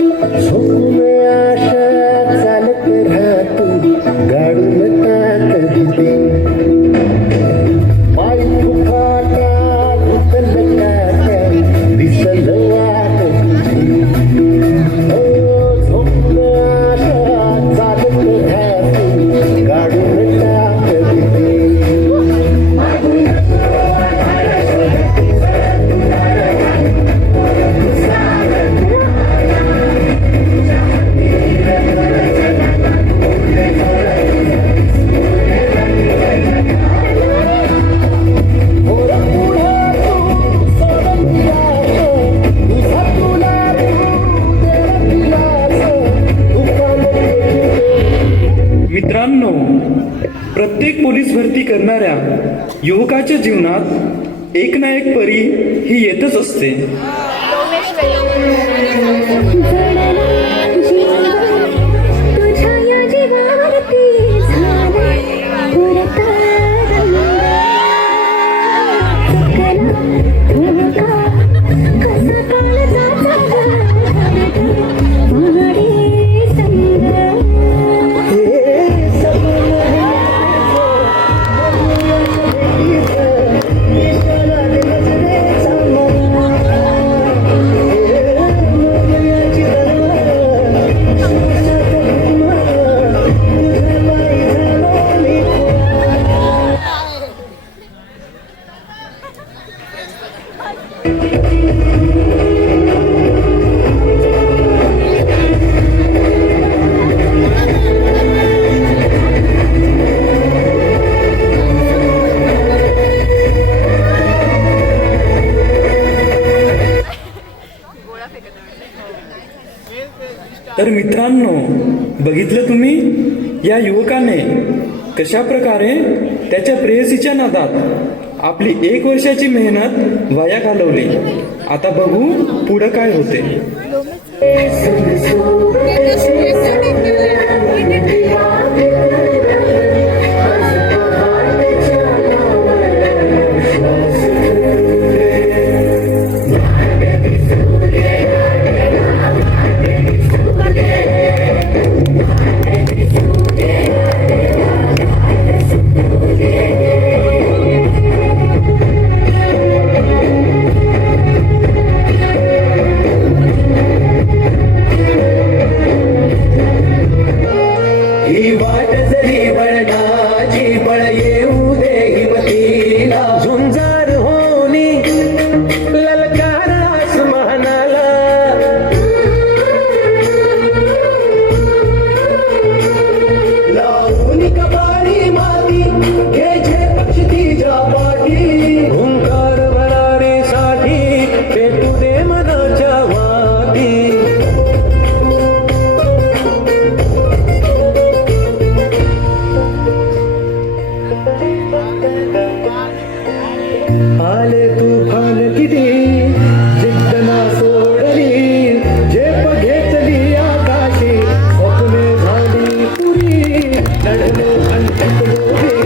স্বপ্নে আকাশ मित्रांनो प्रत्येक पोलीस भरती करणाऱ्या युवकाच्या जीवनात एक ना एक परी ही येतच असते. तर मित्रांनो बघितलं तुम्ही? या युवकाने कशा प्रकारे त्याच्या प्रेयसीच्या नादात आपली एक वर्षाची मेहनत वाया घालवली. आता बघू पुढं काय होते. वाट तरी वरणाची पळ येऊ आले तुफान किती? जिद्दना सोडली झेप घेतली आकाशी. स्वप्ने झाली पुरी लढलो आणि